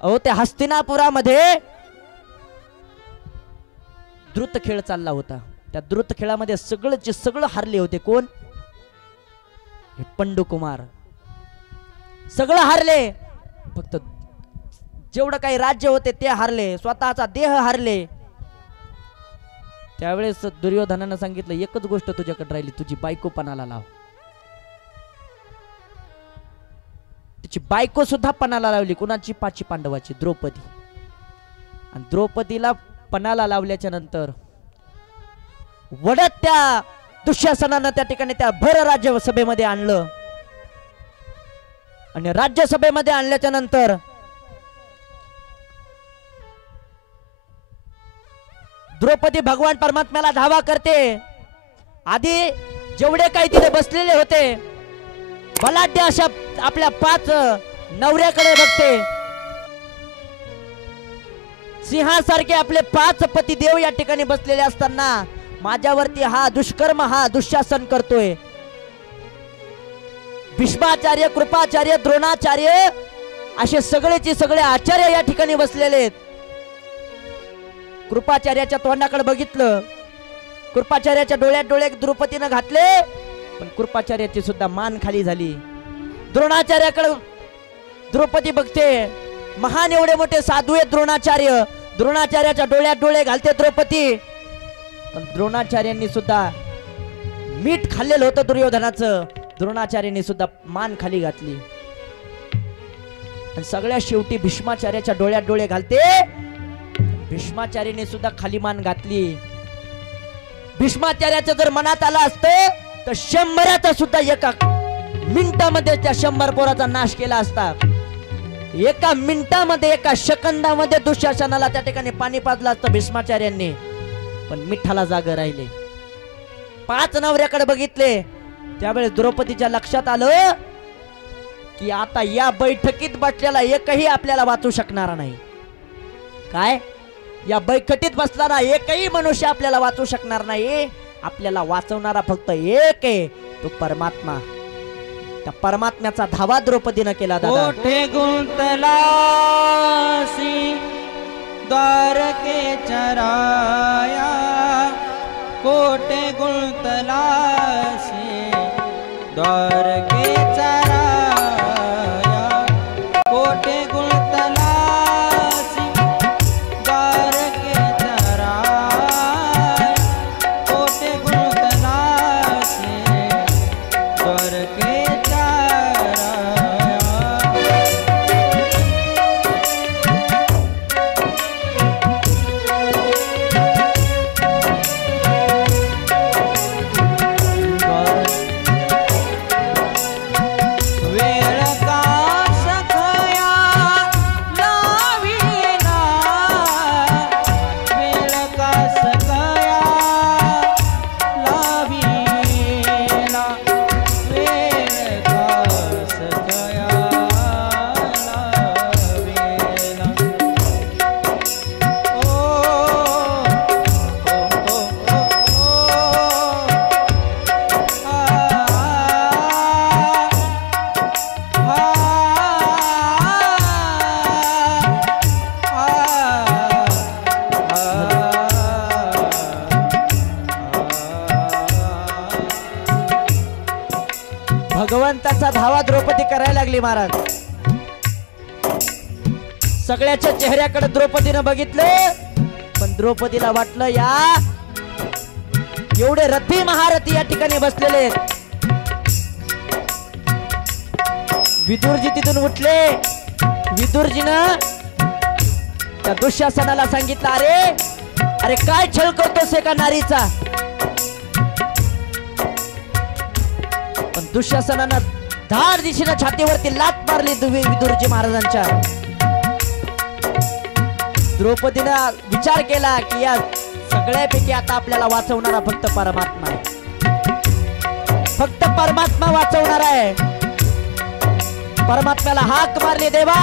अहो त्या हस्तिनापुरामध्ये द्रुत खेळ चालला होता। त्या द्रुत खेळामध्ये सगळंचे सगळं हारले होते। कोण? हे पंडू कुमार सगळं हारले। फक्त जेवढं काही राज्य होते ते हारले, स्वतःचा देह हारले। त्यावेळेस दुर्योधनानं सांगितलं एकच गोष्ट तुझ्याकडे राहिली, तुझी बायको पणाला लाव। तिची बायको सुद्धा पणाला लावली। कुणाची? पाची पांडवाची, द्रौपदी। आणि द्रौपदीला पणाला लावल्याच्या नंतर वडत त्या दुःशासनानं त्या ठिकाणी त्या भर राज्यसभेमध्ये आणलं। आणि राज्यसभेमध्ये आणल्याच्या नंतर द्रौपदी भगवान परमात्म्याला धावा करते। आधी जेवढे काही तिथे बसलेले होते बलाढ्य अशा आपल्या 5 नवऱ्याकडे बघते। सिंहासारखे आपले 5 पतिदेव या ठिकाणी बसलेले असताना माझ्यावरती हा दुष्कर्म, हा दुःशासन करतोय। भीष्माचार्य, कृपाचार्य, द्रोणाचार्य असे सगळेचे सगळे आचार्य या ठिकाणी बसलेले आहेत। कृपाचार्याच्या तोंडाकडे बघितलं, कृपाचार्याच्या डोळ्यात डोळे द्रौपदीनं घातले, पण कृपाचार्याची सुद्धा मान खाली झाली। द्रोणाचार्याकडे द्रौपदी बघते, महान एवढे मोठे साधू आहेत द्रोणाचार्य। द्रोणाचार्याच्या डोळ्यात डोळे घालते द्रौपदी, पण द्रोणाचार्यांनी सुद्धा मीठ खाल्लेलं होतं दुर्योधनाचं। द्रोणाचार्यांनी सुद्धा मान खाली घातली। आणि सगळ्यात शेवटी भीष्माचार्याच्या डोळ्यात डोळे घालते, भीष्माचार्याने सुद्धा खाली मान घातली। भीष्माचार्याचं जर मनात आलं असतं तर 100चा सुद्धा एका मिनिटामध्ये त्या 100 पोराचा नाश केला असता। एका मिनिटामध्ये, एका सेकंदामध्ये दुःशासनाला त्या ठिकाणी पाणी पाजलं असतं भीष्माचार्यांनी, पण मिठाला जागा राहिले। 5 नवऱ्याकडे बघितले, त्यावेळेस द्रौपदीच्या लक्षात आलं की आता या बैठकीत बसलेला एकही आपल्याला वाचू शकणार नाही। काय? या बैठकीत बसणारा एकही मनुष्य आपल्याला वाचू शकणार नाही। आपल्याला वाचवणारा फक्त एक आहे, तो परमात्मा। त्या परमात्म्याचा धावा द्रौपदीनं केला। दादा कोठे गुंतलासी द्वारके चराया, कोठे गुंतलासी द्वारके चराया, कोठे गुंतलासी द्वारके चराया, कोठे गुंतलासी द्वारके भगवंताचा धावा द्रौपदी करायला लागली। महाराज सगळ्याच्या चेहऱ्याकडे द्रौपदीनं बघितलं, पण द्रौपदीला वाटलं या एवढे रथी महारथी या ठिकाणी बसलेले। विदुरजी तिथून उठले। विदुरजीनं त्या दुःशासनाला सांगितलं, अरे काय छळ करतोस एका नारीचा? पण दुःशासनानं धार दिशेनं छातीवरती लात मारली विदुरजी महाराजांच्या। द्रौपदीनं विचार केला की या सगळ्यापैकी आता आपल्याला वाचवणारा फक्त परमात्मा आहे, फक्त परमात्मा वाचवणार आहे। परमात्म्याला हाक मारली, देवा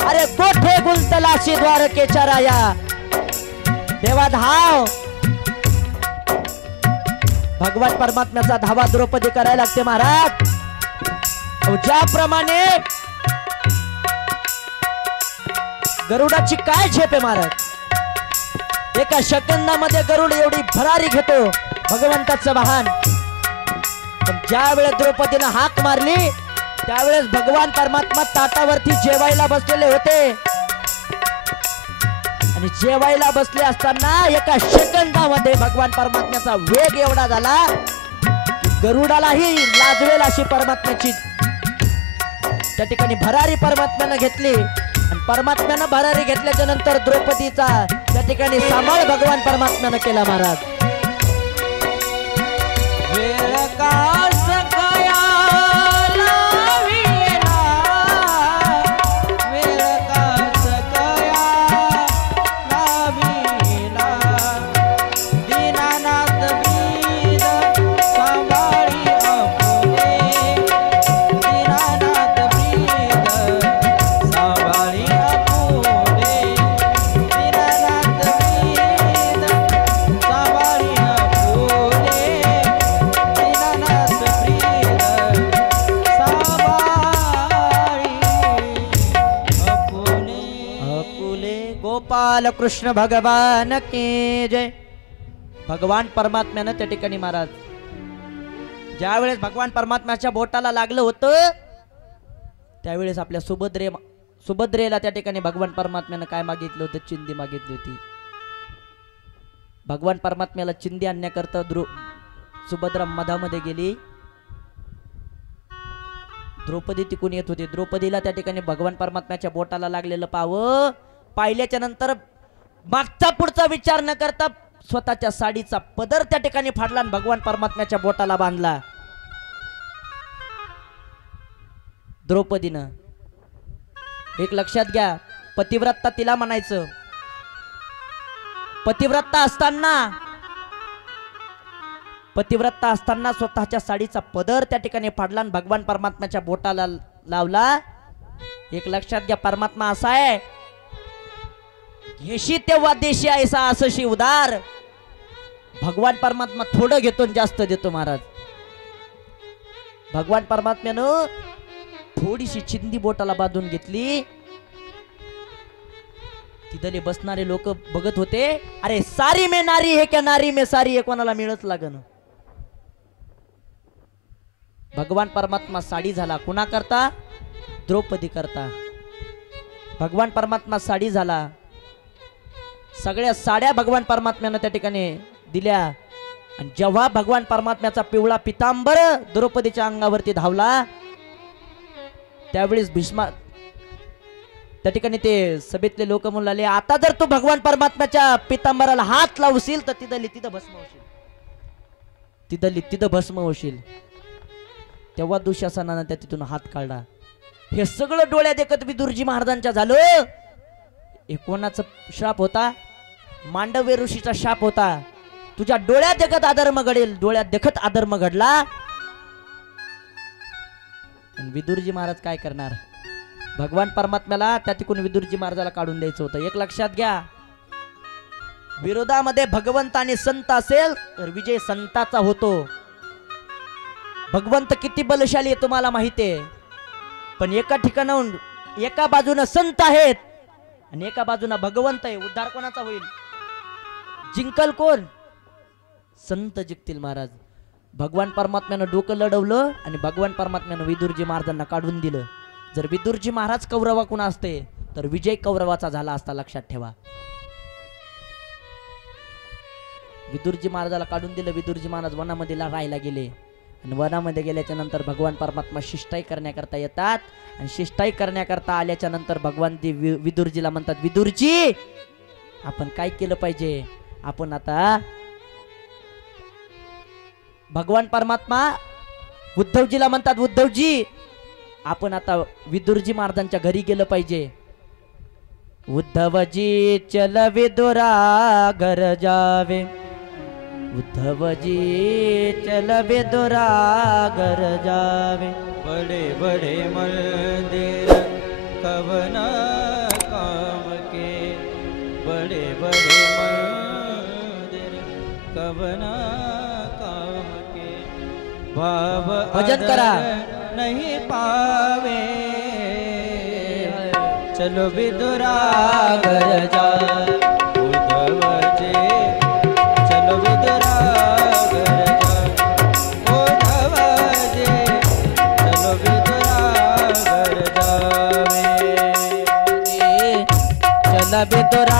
अरे कोठे गुंतलासी द्वारके चराया। देवा धाव। भगवान परमात्म्याचा धावा द्रौपदी करायला लागते। महाराज ज्याप्रमाणे गरुडाची काय झेप आहे महाराज. एका सेकंदामध्ये गरुड एवढी भरारी घेतो भगवंताचं वाहन. पण ज्या वेळेस द्रौपदीनं हाक मारली त्यावेळेस भगवान परमात्मा ताटावरती जेवायला बसलेले होते. आणि जेवायला बसले असताना एका सेकंदामध्ये भगवान परमात्म्याचा वेग एवढा झाला की गरुडालाही लाजवेल अशी परमात्म्याची त्या ठिकाणी भरारी परमात्म्यानं घेतली. आणि परमात्म्यानं भरारी घेतल्याच्या नंतर द्रौपदीचा त्या ठिकाणी सांभाळ भगवान परमात्म्यानं केला महाराज. वेळ कास कया लाविला, वेळ कास कया लाविला, दीनानाथ वीर सांभाळी आपुले, दीनानाथ वीर सांभाळी आपुले, दीनानाथ वीर सांभाळी आपुले, दीनानाथ वीर सांभाळी आपुले. अपुले गोपाल कृष्ण भगवान की जय. भगवान परमात्म्यानं त्या ठिकाणी महाराज ज्या वेळेस भगवान परमात्म्याच्या बोटाला लागलं होतं त्यावेळेस आपल्या सुभद्रेला त्या ठिकाणी भगवान परमात्म्यानं काय मागितलं होतं? चिंदी मागितली होती. भगवान परमात्म्याला चिंदी आणण्याकरता सुभद्रा मधामध्ये गेली. द्रौपदी तिकून येत होती. द्रौपदीला त्या ठिकाणी भगवान परमात्म्याच्या बोटाला लागलेलं पाहिल्याच्या नंतर मागचा पुढचा विचार न करता स्वतःच्या साडीचा पदर त्या ठिकाणी फाडला आणि भगवान परमात्म्याच्या बोटाला बांधला. द्रौपदीनं एक लक्षात घ्या, पतिव्रता तिला म्हणायचं. पतिव्रता असताना स्वतःच्या साडीचा पदर त्या ठिकाणी फाडला आणि भगवान परमात्म्याच्या बोटाला लावला. एक लक्षात घ्या, परमात्मा असा आहे, घेशी तेव्हा देशी ऐसा असशी उदार. भगवान परमात्मा थोडं घेतो आणि जास्त देतो महाराज. भगवान परमात्म्यानं थोडीशी चिंदी बोटाला बांधून घेतली. तिथले बसणारे लोक बघत होते, अरे सारी में नारी है क्या नारी में सारी है, कोणाला मिळत लागन. भगवान परमात्मा साडी झाला कुणा करता? द्रौपदी करता. भगवान परमात्मा साडी झाला. सगळ्या साड्या भगवान परमात्म्यानं त्या ठिकाणी दिल्या. आणि जेव्हा भगवान परमात्म्याचा पिवळा पितांबर द्रौपदीच्या अंगावरती धावला त्यावेळेस भीष्मा त्या ठिकाणी ते सभेतले लोक म्हणू लागले, आता जर तू भगवान परमात्म्याच्या पितांबराला हात लावशील तर तिथं भस्म होशील, तिथं भस्म होशील. तेव्हा दुःशासनानं त्या तिथून हात काढला. हे सगळं डोळ्यात देखत विदुरजी महाराजांच्या झालं. हे कोणाचा शाप होता? मांडव्य ऋषीचा शाप होता. तुझ्या डोळ्यात देखत अधर्म घडेल, डोळ्यात देखत अधर्म घडला. विदुरजी महाराज काय करणार? भगवान परमात्म्याला त्या तिकून विदुरजी महाराजाला काढून द्यायचं होतं. एक लक्षात घ्या, विरोधामध्ये भगवंत आणि संत असेल तर विजय संताचा होतो. भगवंत किती बलशाली आहे तुम्हाला माहिती आहे, पण एका ठिकाणाहून एका बाजूने संत आहेत आणि एका बाजूने भगवंत आहे. उद्धार कोणाचा होईल? जिंकल कोण? संत जिंकतील महाराज. भगवान परमात्म्यानं डोकं लढवलं आणि भगवान परमात्म्यानं विदुरजी महाराजांना काढून दिलं. जर विदुरजी महाराज कौरवाकडून असते तर विजय कौरवाचा झाला असता, लक्षात ठेवा. विदुरजी महाराजाला काढून दिलं. विदुरजी महाराज वनामध्ये राहायला गेले आणि वनामध्ये गेल्याच्या नंतर भगवान परमात्मा शिष्टाई करण्याकरता येतात आणि शिष्टाई करण्याकरता आल्याच्या नंतर भगवान विदुरजीला म्हणतात, विदुरजी आपण काय केलं पाहिजे? आपण आता भगवान परमात्मा उद्धवजीला म्हणतात, उद्धवजी आपण आता विदुरजी महाराजांच्या घरी गेलं पाहिजे. उद्धवजी चल विदुरा घर जावे, उद्धवजी चल विदुरा घर जावे. बड़े बड़े मंदिर कवन काम के, बड़े बड़े मंदिर कवन काम के, भाव भजन करा. नहीं पावे, चल चलो विदुरा घर जाए उद्धवजी चलो विदुरा घर जाए उद्धवजी चलो विदुरा घर जावे चल विदुरा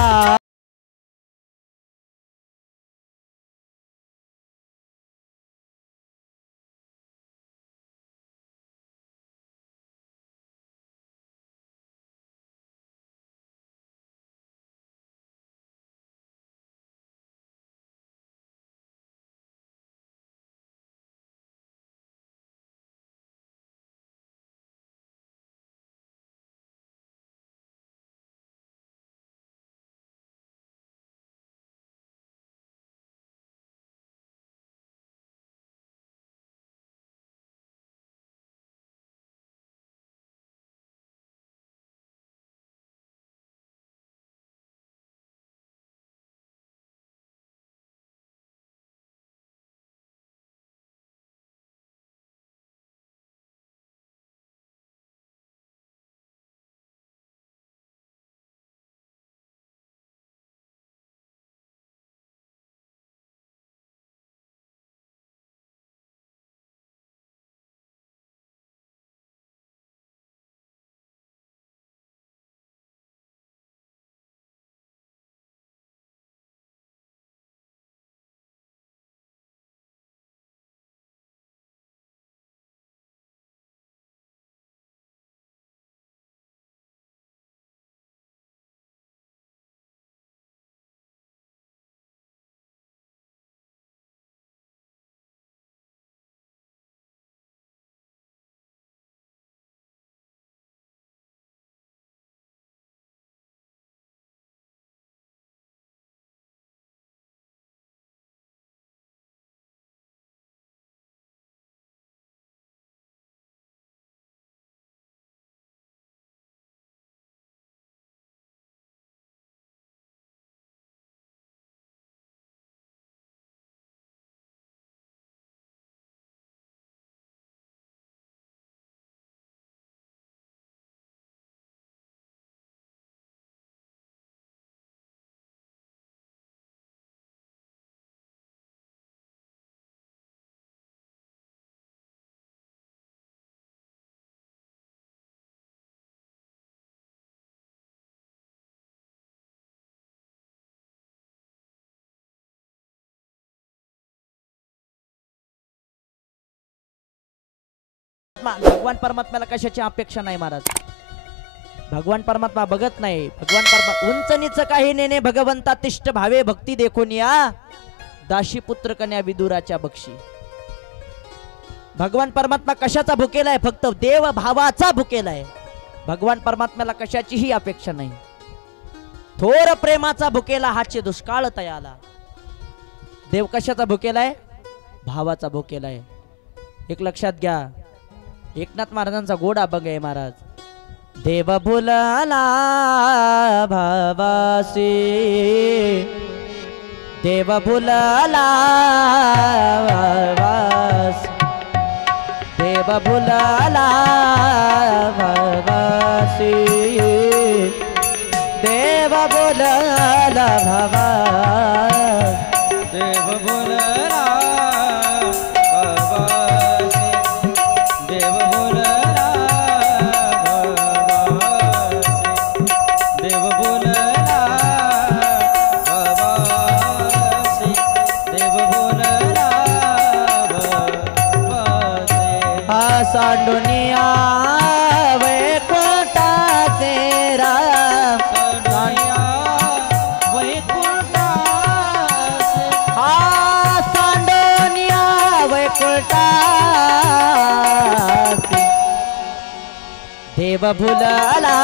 भगवान परमात्म्याला कशाची अपेक्षा नाही महाराज. भगवान परमात्मा बघत नाही. भगवान परमात्मा उंच नीच काही नेने भगवंता तिष्ठ भावे भक्ती देखून या दाशी पुत्र कन्या विदुराच्या बक्षी. भगवान परमात्मा कशाचा भुकेला आहे? फक्त देव भावाचा भुकेला आहे. भगवान परमात्म्याला कशाचीही अपेक्षा नाही. थोर प्रेमाचा भुकेला हाचे दुष्काळ तयाला. देव कशाचा भुकेला आहे? भावाचा भुकेला आहे. एक लक्षात घ्या. एकनाथ महाराजांचा गोडा बघ आहे महाराज. देव भुलाला भावासी देव भुलाला भावासी देव भुलाला भावासी देव भुलाला भावा देव बोलरा बाबासी देव बोलरा बाबासी देव बोलरा बाबासी देव बोलरा बाबासी. हा सांडुनिया वैकुंठाचे राम सांडुनिया वैकुंठाचे. हा सांडुनिया वैकुंठाचे देव भुलाला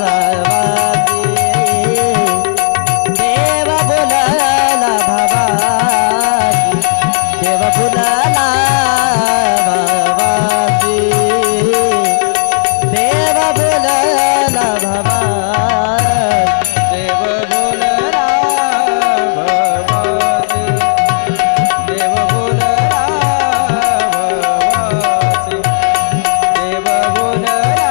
भावासी देव भुलाला भावासी देव भुलाला भावासी देव भुलाला भावासी देव बोलरा बाबासी देव बोलरा बाबासी देव बोलरा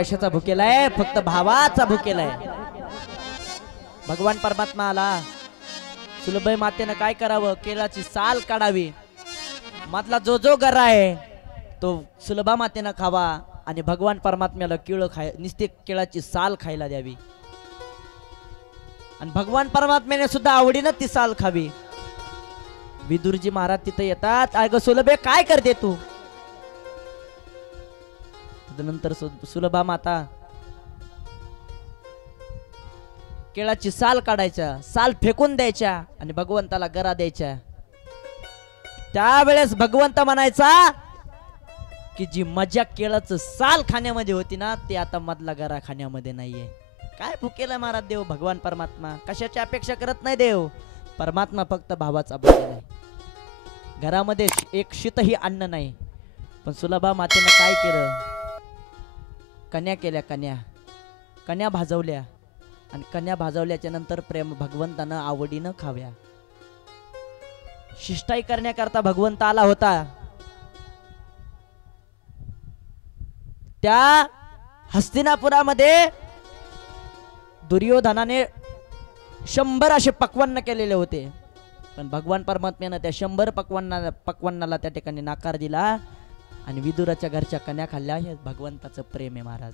कशाचा भुकेला आहे? फक्त भावाचा भुकेला आहे. भगवान परमात्मा आला. सुलभई मातेनं काय करावं? केळाची साल काढावी. मधला जो जो गरा आहे तो सुलभा मातेनं खावा आणि भगवान परमात्म्याला केळ नुसते केळाची साल खायला द्यावी. आणि भगवान परमात्म्याने सुद्धा आवडीनं ती साल खावी. विदुरजी महाराज तिथे येतात. अगं सुलभे काय करते तू? नंतर सुलभा माता केळाची साल काढायच्या, साल फेकून द्यायच्या आणि भगवंताला गरा द्यायच्या. त्यावेळेस भगवंत म्हणायचा की जी मजा केळाचं साल खाण्यामध्ये होती ना ते आता मधला गरा खाण्यामध्ये नाहीये. काय भुकेला महाराज देव भगवान परमात्मा? कशाची अपेक्षा करत नाही देव. परमात्मा फक्त भावाचा भुकेला आहे. घरामध्ये एक शीतही अन्न नाही. पण सुलभा मातेनं काय केलं? कन्या केल्या. कन्या भाजवल्या आणि कन्या भाजवल्याच्या नंतर प्रेम भगवंतानं आवडीनं खाव्या. शिष्टाई करण्याकरता भगवंत आला होता. त्या हस्तिनापुरामध्ये दुर्योधनाने 100 असे पक्वान्न केलेले होते. पण भगवान परमात्म्यानं त्या 100 पक्वान्नाला त्या ठिकाणी नकार दिला आणि विदुराच्या घरच्या कन्या खाल्ल्या. हे भगवंताचं प्रेम आहे महाराज.